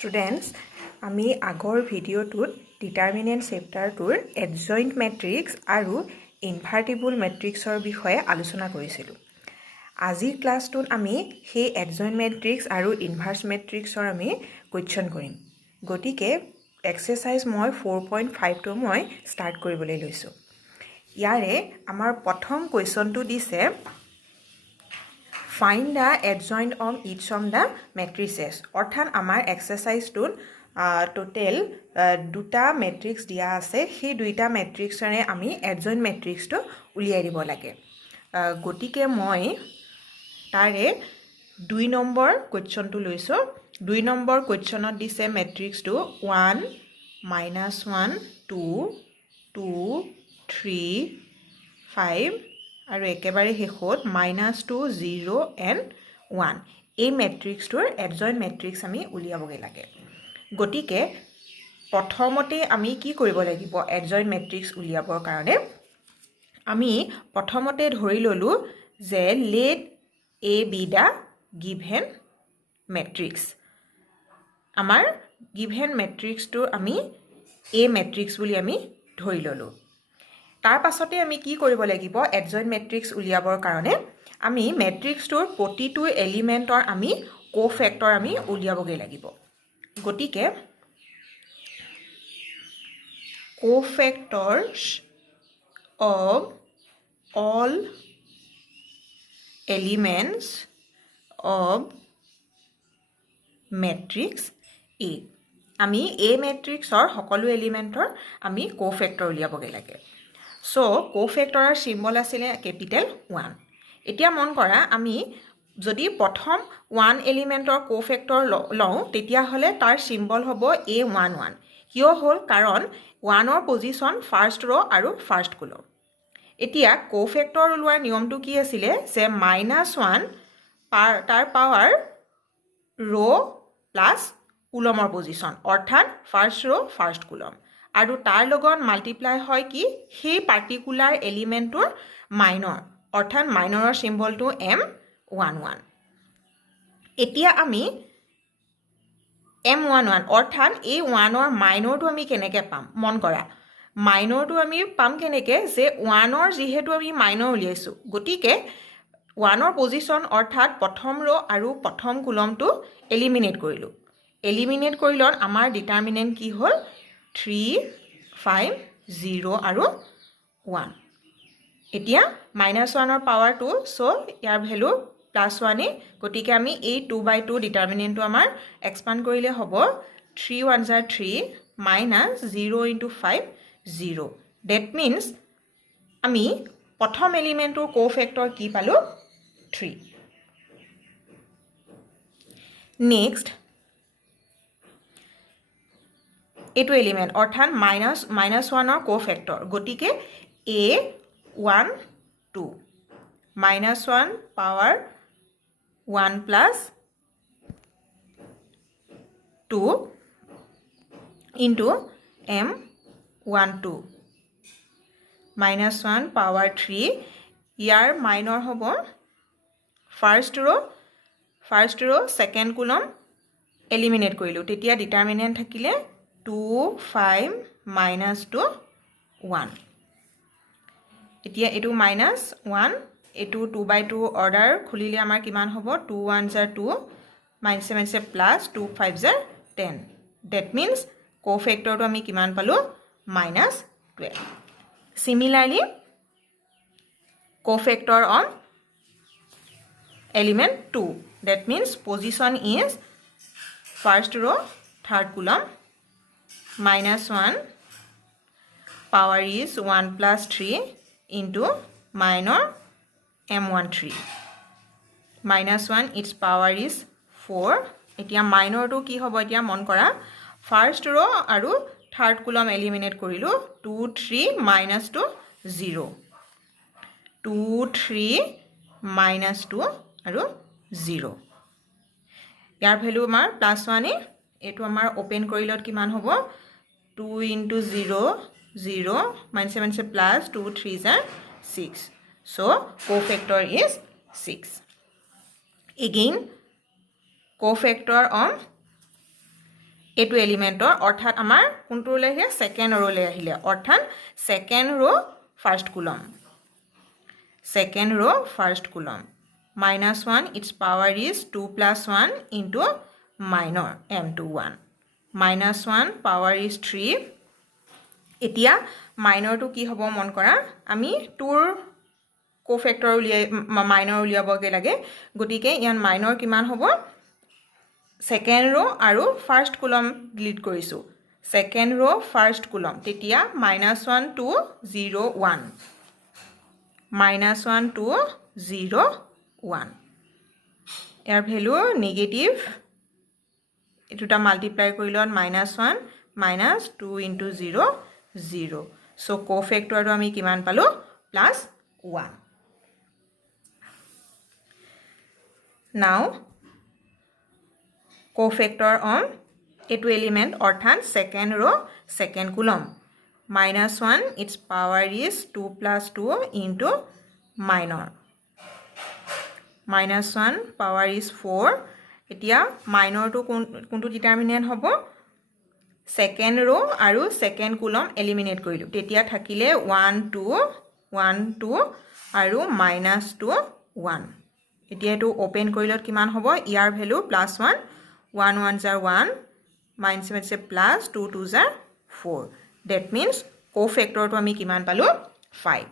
Students, আমি আগৰ ভিডিঅ'টোত ডিটাৰমিনেণ্ট চেপ্টাৰটোৰ এডজইণ্ট মেট্ৰিক্স আৰু ইনভাৰ্টিবল মেট্ৰিক্সৰ বিষয়ে আলোচনা কৰিছিলোঁ। আজিৰ ক্লাছটোত আমি সেই এডজইণ্ট মেট্ৰিক্স আৰু ইনভাৰ্স মেট্ৰিক্সৰ আমি কুৱেশ্যন কৰিম। গতিকে এক্সাৰচাইজ মই 4.5টো মই ষ্টাৰ্ট কৰিবলৈ লৈছোঁ। ইয়াৰে আমাৰ প্ৰথম কুৱেশ্যনটো দিছে find the adjoint of each of the matrices. অৰ্থাৎ আমাৰ এক্সাৰচাইজটোত টোটেল দুটা মেট্ৰিক্স দিয়া আছে। সেই দুইটা মেট্ৰিক্সৰে আমি এডজইণ্ট মেট্ৰিক্সটো উলিয়াই দিব লাগে। গতিকে মই তাৰে 2 নম্বৰ কুৱেশ্যনটো লৈছোঁ। 2 নম্বৰ কুৱেশ্যনত দিছে মেট্ৰিক্সটো 1 -1 2 2 3 5 আৰু একেবাৰে শেষত -2 0 and 1 এই মেট্ৰিক্সটোৰ এডজইণ্ট মেট্ৰিক্স আমি উলিয়াবগৈ লাগে। গতিকে প্ৰথমতে আমি কি কৰিব লাগিব এডজইণ্ট মেট্ৰিক্স উলিয়াবৰ কাৰণে? আমি প্ৰথমতে ধৰি ল'লোঁ যে let A be the given matrix. আমাৰ গিভেন মেট্ৰিক্সটো আমি এ মেট্ৰিক্স বুলি আমি ধৰি ল'লোঁ। তাৰ পাছতে আমি কি কৰিব লাগিব এডজইণ্ট মেট্ৰিক্স উলিয়াবৰ কাৰণে? আমি মেট্ৰিক্সটোৰ প্ৰতিটো এলিমেণ্টৰ আমি কোফেক্টৰ আমি উলিয়াবগৈ লাগিব। গতিকে cofactors of all elements of matrix A. আমি এ মেট্ৰিক্সৰ সকলো এলিমেণ্টৰ আমি কোফেক্টৰ উলিয়াবগৈ লাগে। চ' কোফেক্টৰৰ চিম্বল আছিলে কেপিটেল 1। এতিয়া মন কৰা আমি যদি প্ৰথম 1 এলিমেণ্টৰ কোফেক্টৰ লওঁ তেতিয়াহ'লে তাৰ চিম্বল হ'ব A11। কিয় হ'ল? কাৰণ 1ৰ পজিশ্যন ফাৰ্ষ্ট ৰ' আৰু ফাৰ্ষ্ট কলম। এতিয়া কোফেক্টৰ ওলোৱাৰ নিয়মটো কি আছিলে যে -1 তাৰ পাৱাৰ ৰ' প্লাছ কুলমৰ পজিশ্যন, অৰ্থাৎ ফাৰ্ষ্ট ৰ' ফাৰ্ষ্ট কুলম, আৰু তাৰ লগত মাল্টিপ্লাই হয় কি সেই পাৰ্টিকুলাৰ এলিমেণ্টটোৰ মাইনৰ, অৰ্থাৎ মাইনৰৰ চিম্বলটো M11। এতিয়া আমি M11 অৰ্থাৎ এই 1ৰ মাইনৰটো আমি কেনেকৈ পাম? মন কৰা মাইনৰটো আমি পাম কেনেকৈ? যে 1ৰ যিহেতু আমি মাইনৰ উলিয়াইছোঁ, গতিকে 1ৰ পজিশ্যন অৰ্থাৎ প্ৰথম ৰ' আৰু প্ৰথম কুলমটো এলিমিনেট কৰিলোঁ। এলিমিনেট কৰিলত আমাৰ ডিটাৰমিনেণ্ট কি হ'ল? 3 5 0 আৰু 1। এতিয়া -1ৰ পাৱাৰটো, চ' ইয়াৰ ভেলু +1। গতিকে আমি এই 2/2 ডিটাৰমিনেণ্টটো আমাৰ এক্সপাণ্ড কৰিলে হ'ব 3 1 3 -0 × 5 0। ডেট মিনছ আমি প্ৰথম এলিমেণ্টটোৰ কোফেক্টৰ কি পালোঁ? 3। নেক্সট এইটো এলিমেণ্ট অৰ্থাৎ -1ৰ কোফেক্টৰ। গতিকে A12 -1 পাৱাৰ 1 + 2 × M12 -1 পাৱাৰ 3। ইয়াৰ মাইনৰ হ'ব ফাৰ্ষ্ট ৰ' ছেকেণ্ড কুলম এলিমিনেট কৰিলোঁ, তেতিয়া ডিটাৰমিনেণ্ট থাকিলে 2 5 -2 1। এতিয়া এইটো -1, এইটো 2/2 অৰ্ডাৰ খুলিলে আমাৰ কিমান হ'ব? 2 1 2 -7 + 2 5 10। ডেট মিনছ কোফেক্টৰটো আমি কিমান পালোঁ? -12। Similarly cofactor on element 2, that means position is first row third column, -1 power is 1 + 3 into minor M13, -1 its power is 4। এতিয়া মাইনৰটো কি হ'ব? এতিয়া মন কৰা ফাৰ্ষ্ট ৰ' আৰু থাৰ্ড কুলম এলিমিনেট কৰিলোঁ, 2 3 -2 0 2 3 -2 আৰু 0। ইয়াৰ ভেলু আমাৰ +1। এইটো আমাৰ অ'পেন কৰিলত কিমান হ'ব? 2 × 0 0 -7 + 2 3 6। So' cofactor is 6। Again cofactor on এইটো এলিমেন্টৰ অৰ্থাৎ আমাৰ কোনটো ৰলে আহিলে সেকেন্ড ৰলে আহিলে অৰ্থাৎ সেকেন্ড ৰ first coulomb second row first column -1 its power is 2 + 1 into minor m21 -1 power is 3 এতিয়া minor to কি হ'ব মন কৰা আমি 2 ৰ কোফেক্টৰ উলিয়াই minor উলিয়াবগে লাগে গতিকে ইয়ান minor কিমান হ'ব second row আৰু first column delete কৰিছো second row first column তেতিয়া -1 to 0 1 -1 to 0 1 ইয়াৰ ভ্যালু নেগেটিভ এটুটা মাল্টিপ্লাই কৰিলত -1 -2 into 0 0 so কোফেক্টৰ আমি কিমান পালো +1 now কোফেক্টৰ on এটো এলিমেন্ট অৰ্থাৎ সেকেন্ড ৰ second column -1 its power is 2 + 2 into minor -1 power is 4 এতিয়া minor to কোনটো ডিটারমিনেন্ট হ'ব সেকেন্ড ৰ আৰু সেকেন্ড কলম এলিমিনেট কৰিলো তেতিয়া থাকিলে 1 2 1 2 আৰু -2 1 এতিয়া এটো ওপেন কৰিলত কিমান হ'ব ইয়াৰ value +1 1 1 jar 1 -7 se +2 2 jar 4 that means cofactor to ami kiman palu 5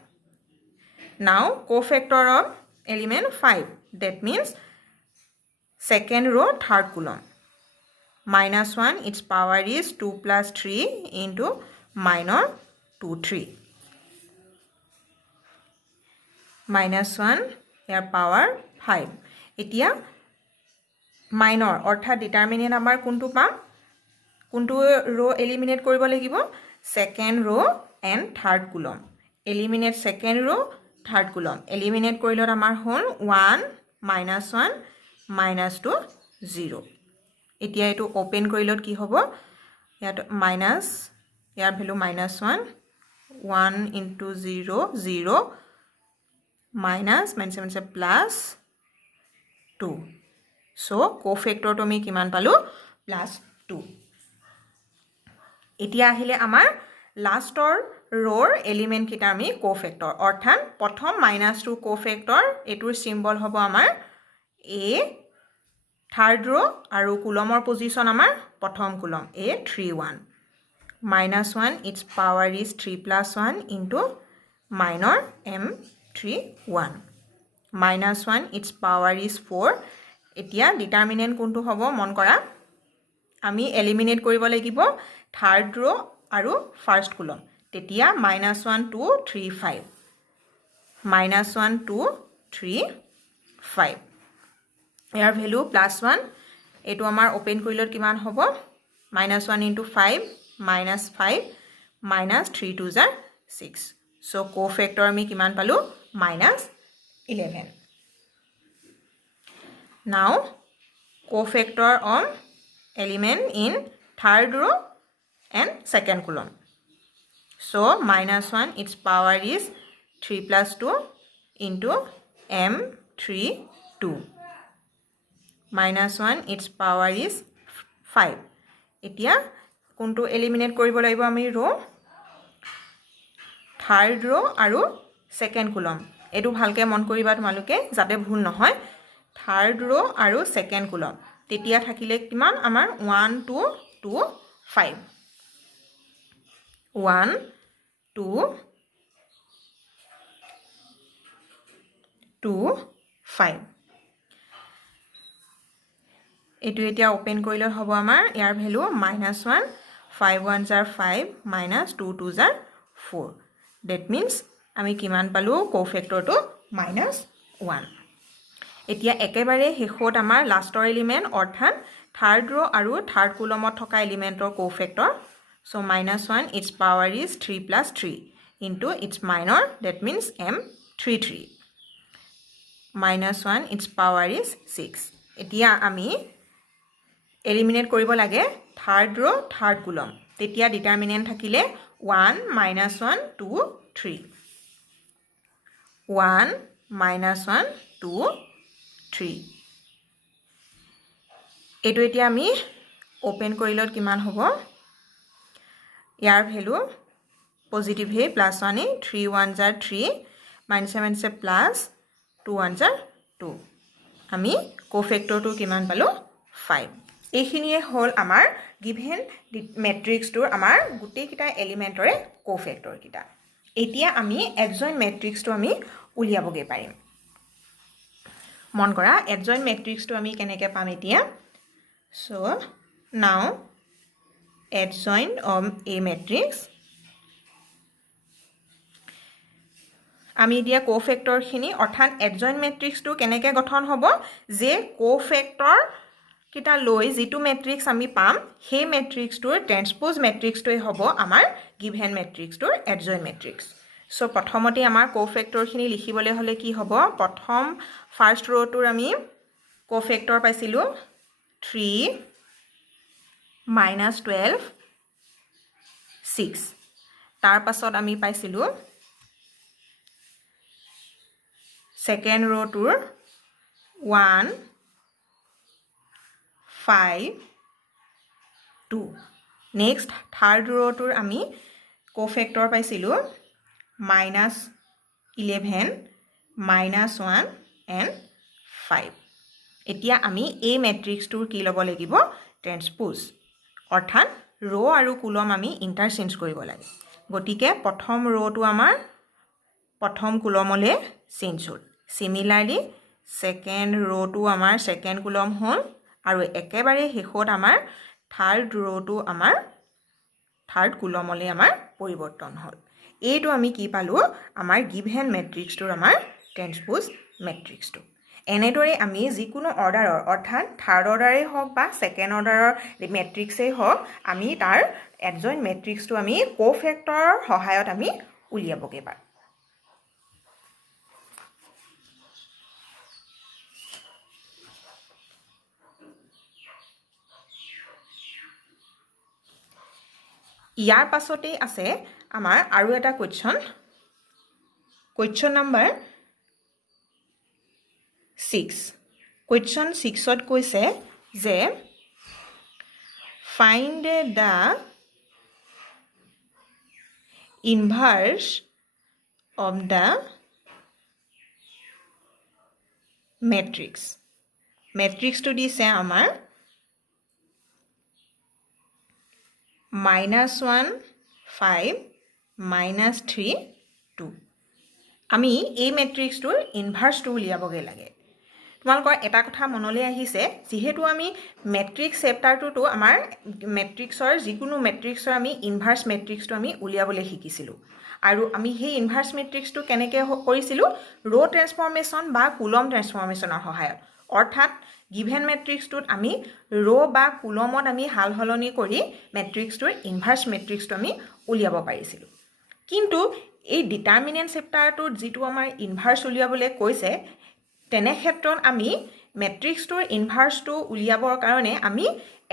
now cofactor of element 5 that means second row third column -1 its power is 2 + 3 into minor 2 3 -1 year power 5 এতিয়া minor অৰ্থাৎ ডিটাৰমিনেন্ট আমাৰ কোনটো পাম কোনটো ৰো এলিমিনেট কৰিব লাগিব সেকেন্ড ৰো এন্ড থাৰ্ড কলম এলিমিনেট সেকেন্ড ৰো থাৰ্ড কলম এলিমিনেট কৰিলত আমাৰ হ'ল 1 -1 -2 0 এতিয়া এটো ওপেন কৰিলত কি হ'ব ইয়াত minus year value -1 1 into 0 0 minus -7 +2 so cofactor to আমি কিমান পালো +2 এতিয়া আহিলে আমাৰ লাষ্টৰ ৰোৰ এলিমেন্ট কিটা আমি কোফেক্টৰ অৰ্থাৎ প্ৰথম -2 কোফেক্টৰ এটোৰ সিম্বল হ'ব আমাৰ a থাৰ্ড ৰো আৰু কলমৰ পজিশন আমাৰ প্ৰথম কলম a 3 1 -1 its power is 3 + 1 into minor m 3 1 -1 its power is 4 এতিয়া ডিটারমিনেন্ট কোনটো হ'ব মন কৰা আমি এলিমিনেট কৰিব লাগিব থাৰ্ড ৰো আৰু ফাৰ্স্ট কলম তেতিয়া -1 2 3 5 -1 2 3 5 ইয়াৰ ভ্যালু +1 এটো আমাৰ ওপেন কৰিলত কিমান হ'ব -1 into 5 -5 -3 2 jar 6 so cofactor আমি কিমান পালো -11 now cofactor on element in third row and second column so -1 its power is 3 + 2 into m 3 2 -1 its power is 5 এতিয়া কোনটো এলিমিনেট কৰিব লাগিব আমি ৰো থাৰ্ড ৰো আৰু সেকেন্ড কলম এটো ভালকে মন কৰিবা তোমালোকে যাতে ভুল নহয় থাৰ্ড ৰো আৰু সেকেন্ড কলম তেতিয়া থাকিলে কিমান আমাৰ 1 2 2 5 1 2 2 5 এটো এতিয়া ওপেন কৰিলে হ'ব আমাৰ ইয়াৰ value -1 5 1 jar 5 -2 2 jar 4 that means আমি কিমান পালো কোফেক্টৰ টু -1 এতিয়া একেবাৰে হেখত আমাৰ লাষ্টৰ এলিমেন্ট অৰ্থাৎ থাৰ্ড ৰো আৰু থাৰ্ড কলমত থকা এলিমেন্টৰ কোফেক্টৰ so -1 its power is 3 + 3 into its minor that means m 3 3 -1 its power is 6 এতিয়া আমি এলিমিনেট কৰিব লাগে থাৰ্ড ৰো থাৰ্ড কলম তেতিয়া ডিটারমিনেন্ট থাকিলে 1 -1 2 3 1 -1 2 3 এটো এতিয়া আমি ওপেন কৰিলত কিমান হ'ব ইয়াৰ ভ্যালু পজিটিভ হে +1 3 1 jar 3 -7 se plus 2 1 jar 2 আমি কোফেক্টৰটো কিমান পালো 5 এইখিনিয়ে হল আমাৰ গিভেন মেট্ৰিক্সটোৰ আমাৰ গোটেই কিটা এলিমেন্টৰে কোফেক্টৰ কিটা এতিয়া আমি এডজইন্ট মেট্ৰিক্সটো আমি উলিয়াবগে পাৰিম মন কৰা এডজইন্ট মেট্ৰিক্সটো আমি কেনেকৈ পাম এতিয়া so now adjoint of a matrix আমি দিয়া কোফেক্টৰ খিনি অৰ্থাৎ adjoint matrix টো কেনেকৈ গঠন হ'ব যে কোফেক্টৰ কিটা লৈ যেটো মেট্ৰিক্স আমি পাম সেই মেট্ৰিক্সটোৰ ট্ৰান্সপোজ মেট্ৰিক্সটোই হ'ব আমাৰ গিভেন মেট্ৰিক্সটোৰ adjoint matrix সো প্ৰথমতে আমাৰ কোফেক্টৰ খিনি লিখিবলৈ হলে কি হ'ব প্ৰথম ফাৰ্স্ট ৰটোৰ আমি কোফেক্টৰ পাইছিলো 3 -12 6 তাৰ পাছত আমি পাইছিলো সেকেন্ড ৰটোৰ 1 5 2 নেক্সট থাৰ্ড ৰটোৰ আমি কোফেক্টৰ পাইছিলো -11 -1 and 5 এতিয়া আমি এই মেট্ৰিক্সটোৰ কি ল'ব লাগিব ট্ৰান্সপোজ অৰ্থাৎ ৰো আৰু কুলম আমি ইন্টাৰচেঞ্জ কৰিব লাগে গতিকে প্ৰথম ৰোটো আমাৰ প্ৰথম কুলমলে চেঞ্জ হ'ল সিমিলাৰলি সেকেন্ড ৰোটো আমাৰ সেকেন্ড কুলম হ'ল আৰু একেবাৰে শেষত আমাৰ থাৰ্ড ৰোটো আমাৰ থাৰ্ড কুলমলে আমাৰ পৰিৱৰ্তন হ'ল এইটো আমি কি পালো আমাৰ গিভেন মেট্ৰিক্সটোৰ আমাৰ ট্ৰান্সপোজ মেট্ৰিক্সটো এনেদৰে আমি যিকোনো অৰ্ডাৰৰ অৰ্থাৎ থাৰ্ড অৰ্ডাৰে হওক বা সেকেন্ড অৰ্ডাৰৰ মেট্ৰিক্সেই হওক আমি তাৰ এডজইন্ট মেট্ৰিক্সটো আমি কোফেক্টৰৰ সহায়ত আমি উলিয়াবগে পাৰোঁ ইয়াৰ পাছতে আছে আমাৰ আৰু এটা কোৱেশ্চন নম্বৰ 6 question 6ত কৈছে যে find the inverse of the matrix to দিছে আমাৰ -1 5 -3 2 আমি এই মেট্ৰিক্সটোৰ ইনভাৰ্সটো উলিয়াবগে লাগে তোমালোকৰ এটা কথা মনলৈ আহিছে যেহেতু আমি মেট্ৰিক্স চেপ্টাৰটো আমাৰ মেট্ৰিক্সৰ যিকোনো মেট্ৰিক্সৰ আমি ইনভাৰ্স মেট্ৰিক্সটো আমি উলিয়াবলৈ শিকিছিলো আৰু আমি সেই ইনভাৰ্স মেট্ৰিক্সটো কেনেকৈ কৰিছিলো ৰো ট্ৰান্সফৰ্মেশন বা কুলম ট্ৰান্সফৰ্মেশনৰ সহায়ত অৰ্থাৎ গিভেন মেট্ৰিক্সটোত আমি ৰো বা কুলমত আমি হাল হলনি কৰি মেট্ৰিক্সটোৰ ইনভাৰ্স মেট্ৰিক্সটো আমি উলিয়াব পাৰিছিলো কিন্তু এই ডিটাৰমিনেন্ট চেপ্টাৰটোত যেটো আমাৰ ইনভাৰ্স উলিয়াবলৈ কৈছে তেনে ক্ষেত্ৰত আমি মেট্ৰিক্সটোৰ ইনভাৰ্সটো উলিয়াবৰ কাৰণে আমি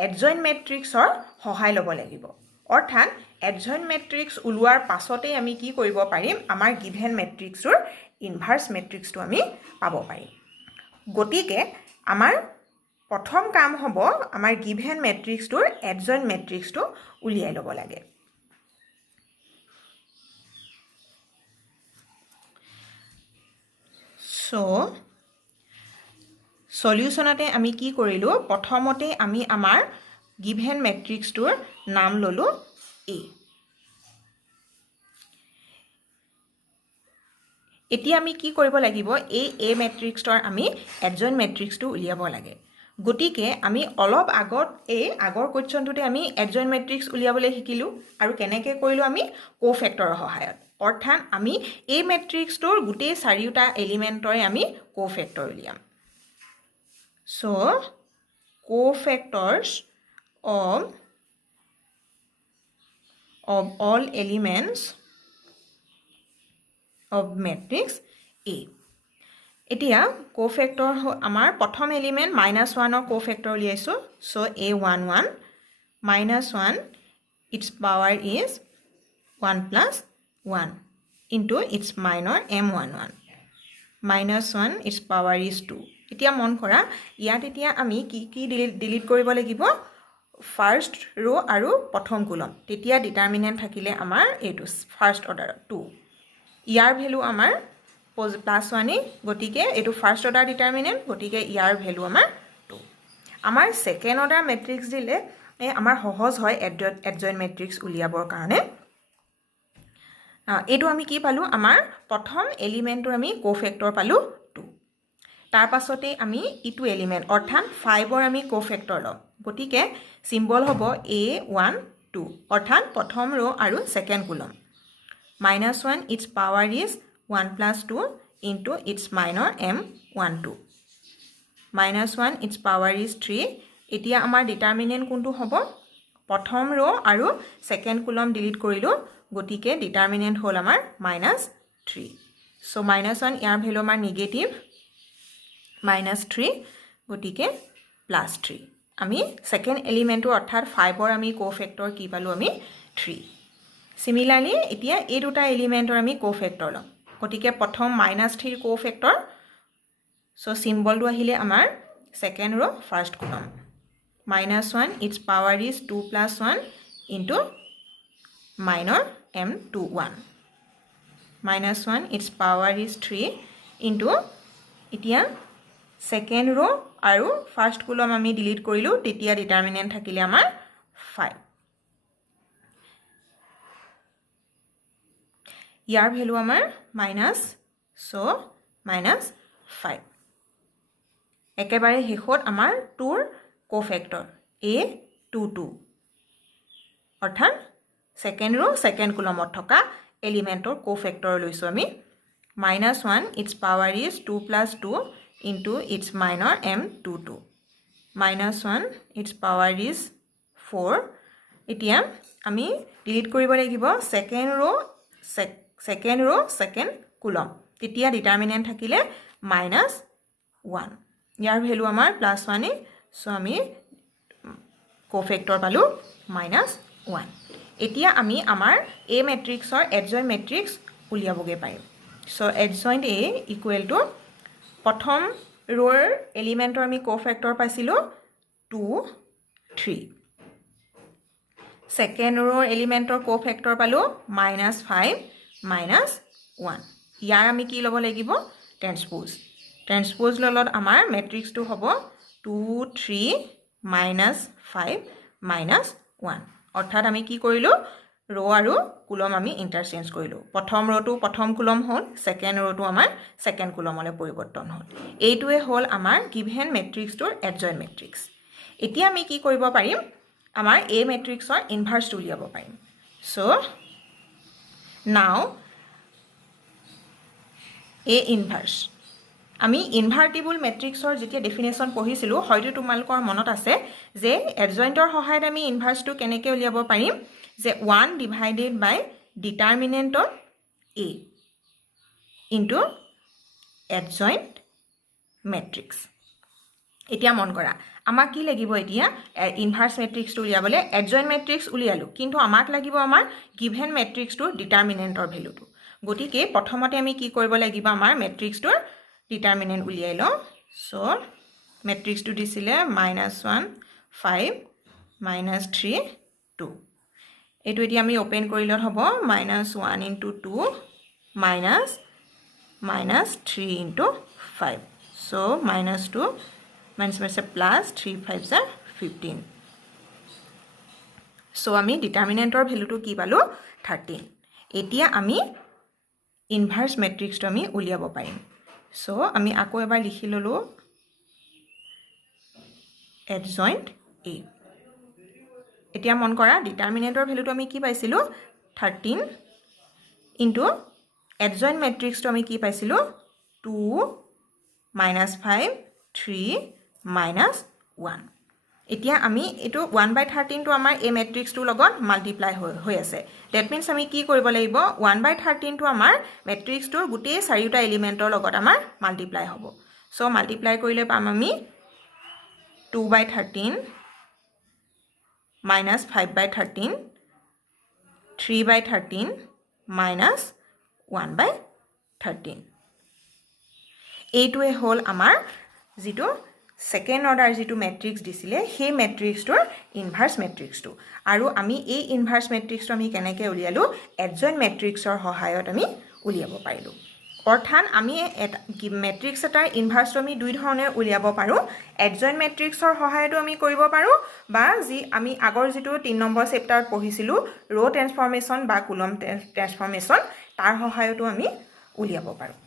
এডজইন্ট মেট্ৰিক্সৰ সহায় ল'ব লাগিব অৰ্থাৎ এডজইন্ট মেট্ৰিক্স উলোৱাৰ পাছতে আমি কি কৰিব পাৰিম আমাৰ গিভেন মেট্ৰিক্সৰ ইনভাৰ্স মেট্ৰিক্সটো আমি পাব পাৰিম গতিকে আমাৰ প্ৰথম কাম হ'ব আমাৰ গিভেন মেট্ৰিক্সটোৰ এডজইন্ট মেট্ৰিক্সটো উলিয়াই ল'ব লাগে সো সলিউশনতে আমি কি কৰিলো প্ৰথমতে আমি আমাৰ গিভেন মেট্ৰিক্সটোৰ নাম ললো A এতিয়া আমি কি কৰিব লাগিব এই A মেট্ৰিক্সৰ আমি এডজইন্ট মেট্ৰিক্সটো উলিয়াব লাগে গতিকে আমি অলপ আগত এই আগৰ কোৱেশ্চনটোতে আমি এডজইন্ট মেট্ৰিক্স উলিয়াবলৈ শিকিলো আৰু কেনেকৈ কৰিলো আমি কোফেক্টৰৰ সহায়ত অৰ্থাৎ আমি এই মেট্ৰিক্সটোৰ গোটেই চাৰিটা এলিমেন্টৰে আমি কোফেক্টৰ উলিয়াম So, cofactors of all elements of matrix A. এতিয়া cofactor আমাৰ প্ৰথম এলিমেন্ট -1 ৰ cofactor উলিয়াইছো so A11 -1 its power is 1 + 1 into its minor M11 -1 its power is 2 এতিয়া মন কৰা ইয়াত এতিয়া আমি কি ডিলিট কৰিব লাগিব ফাৰ্ষ্ট ৰ আৰু প্ৰথম কলম তেতিয়া ডিটাৰমিনেণ্ট থাকিলে আমাৰ এইটো ফাৰ্ষ্ট অৰ্ডাৰ 2 ইয়াৰ ভ্যালু আমাৰ +1 গতিকে এইটো ফাৰ্ষ্ট অৰ্ডাৰ ডিটাৰমিনেণ্ট গতিকে ইয়াৰ ভ্যালু আমাৰ 2 আমাৰ সেকেন্ড অৰ্ডাৰ ম্যাট্ৰিক্স দিলে আমাৰ সহজ হয় এডজয়েন্ট ম্যাট্ৰিক্স উলিয়াবৰ কাৰণে এইটো আমি কি পালো আমাৰ প্ৰথম এলিমেন্টৰ আমি কোফেক্টৰ পালো 2 তাৰ পাছতে আমি ইটো এলিমেন্ট অৰ্থাৎ 5 ৰ আমি কোফেক্টৰ লম গতিকে সিম্বল হ'ব a1 2 অৰ্থাৎ প্ৰথম ৰ আৰু second column -1 its power is 1 + 2 into its minor m12 -1 its power is 3 এতিয়া আমাৰ ডিটাৰমিনেন্ট কোনটো হ'ব প্ৰথম ৰ আৰু সেকেন্ড কলম ডিলিট কৰিলো গতিকে ডিটাৰমিনেন্ট হ'ল আমাৰ -3 সো -1 ইয়াৰ ভ্যালু আমাৰ নিগেটিভ -3 গতিকে +3 আমি সেকেন্ড এলিমেন্টৰ অৰ্থাৎ 5 ৰ আমি কোফেক্টৰ কি পালো আমি 3 সিমিলাৰলি এতিয়া এই দুটা এলিমেন্টৰ আমি কোফেক্টৰ লম গতিকে প্ৰথম -3 ৰ কোফেক্টৰ সো সিম্বলটো আহিলে আমাৰ সেকেন্ড ৰ ফাৰ্ষ্ট কলম -1 its power is 2 + 1 into minor m21 -1 its power is 3 into এতিয়া সেকেন্ড ৰ আৰু ফাৰ্ষ্ট কলম আমি ডিলিট কৰিলো তেতিয়া ডিটাৰমিনেন্ট থাকিলে আমাৰ 5 ইয়াৰ ভ্যালু আমাৰ -5 একেবাৰে হেখত আমাৰ 2 ৰ কোফেক্টৰ a22 অৰ্থাৎ সেকেন্ড ৰ সেকেন্ড কলমত থকা এলিমেন্টৰ কোফেক্টৰ লৈছো আমি -1 its power is 2 + 2 into its minor m22 -1 its power is 4 এতিয়া আমি ডিলিট কৰিব লাগিব সেকেন্ড ৰ সেকেন্ড কলম তেতিয়া ডিটাৰমিনেন্ট থাকিলে -1 ইয়াৰ ভ্যালু আমাৰ +1 সো আমি কোফেক্টৰ পালো -1 এতিয়া আমি আমাৰ A ম্যাট্ৰিক্সৰ এডজয়েন্ট ম্যাট্ৰিক্স উলিয়াবগে পাৰিম so adjoint A equal to প্ৰথম ৰৰ এলিমেন্টৰ আমি কোফেক্টৰ পাইছিলো 2 3 সেকেন্ড ৰৰ এলিমেন্টৰ কোফেক্টৰ পালো -5 -1 ইয়াৰ আমি কি ল'ব লাগিব ট্ৰান্সপোজ ললত আমাৰ ম্যাট্ৰিক্সটো হ'ব 2 3 -5 -1 অৰ্থাৎ আমি কি কৰিলো ৰ আৰু কলম আমি ইন্টাৰচেঞ্জ কৰিলো প্ৰথম ৰটো প্ৰথম কলম হ'ল সেকেন্ড ৰটো আমাৰ সেকেন্ড কলমলৈ পৰিৱৰ্তন হ'ল এইটোৱে হ'ল আমাৰ গিভেন ম্যাট্ৰিক্সটোৰ এডজয়েন্ট ম্যাট্ৰিক্স এতিয়া আমি কি কৰিব পাৰিম আমাৰ A ম্যাট্ৰিক্সৰ ইনভাৰ্সটো উলিয়াব পাৰিম সো নাও A ইনভাৰ্স আমি ইনভাৰ্টিবল ম্যাট্ৰিক্সৰ যেতিয়া ডেফিনেশন পঢ়িছিলো হয়তো তোমালোকৰ মনত আছে যে এডজয়েন্টৰ সহায়ত আমি ইনভাৰ্সটো কেনেকৈ উলিয়াব পাৰিম যে 1 divided by determinant of A into adjoint matrix এতিয়া মন কৰা আমাক কি লাগিব এতিয়া ইনভাৰ্স ম্যাট্ৰিক্সটো উলিয়াবলে এডজয়েন্ট ম্যাট্ৰিক্স উলিয়ালো কিন্তু আমাক লাগিব আমাৰ গিভেন ম্যাট্ৰিক্সটোৰ ডিটাৰমিনেন্টৰ ভ্যালুটো গতিকে প্ৰথমতে আমি কি কৰিব লাগিব আমাৰ ম্যাট্ৰিক্সটোৰ ডিটাৰমিনেন্ট উলিয়াই লওঁ সো ম্যাট্ৰিক্সটো দিছিলে -1 5 -3 2 এইটো এতিয়া আমি ওপেন কৰিলত হ'ব -1 into 2 -3 into 5 so -2 -3 5 15 so আমি ডিটাৰমিনেন্টৰ ভ্যালুটো কি পালো 13 এতিয়া আমি ইনভাৰ্স ম্যাট্ৰিক্সটো আমি উলিয়াব পাৰিম সো আমি আকৌ এবাৰ লিখি ললো এডজয়েন্ট A এতিয়া মন কৰা ডিটাৰমিনেন্টৰ ভ্যালুটো আমি কি পাইছিলো 13 ইনটু এডজয়েন্ট ম্যাট্ৰিক্সটো আমি কি পাইছিলো 2 -5 3 -1 এতিয়া আমি এটো 1/13 টো আমাৰ A ম্যাট্ৰিক্সটো লগত মাল্টিপ্লাই হৈ আছে দ্যাট মিন্স আমি কি কৰিব লাগিব 1/13 টো আমাৰ ম্যাট্ৰিক্সটোৰ গোটেই চাৰিটা এলিমেন্টৰ লগত আমাৰ মাল্টিপ্লাই হ'ব সো মাল্টিপ্লাই কৰিলে পাম আমি 2/13 -5/13 3/13 -1/13 এইটোৱে হ'ল আমাৰ যেটো সেকেন্ড অৰ্ডাৰ যেটো মেট্ৰিক্স দিছিলে সেই মেট্ৰিক্সটোৰ ইনভাৰ্স মেট্ৰিক্সটো আৰু আমি এই ইনভাৰ্স মেট্ৰিক্সটো আমি কেনেকৈ উলিয়ালো এডজইন্ট মেট্ৰিক্সৰ সহায়ত আমি উলিয়াব পাৰিলো অৰ্থাৎ আমি মেট্ৰিক্স এটাৰ ইনভাৰ্সটো আমি দুই ধৰণে উলিয়াব পাৰো এডজইন্ট মেট্ৰিক্সৰ সহায়তো আমি কৰিব পাৰো বা যি আমি আগৰ যেটো 3 নম্বৰ চেপ্টাৰত পঢ়িছিলো ৰ ট্ৰান্সফৰ্মেশন বা কুলম ট্ৰান্সফৰ্মেশন তাৰ সহায়তো আমি উলিয়াব পাৰো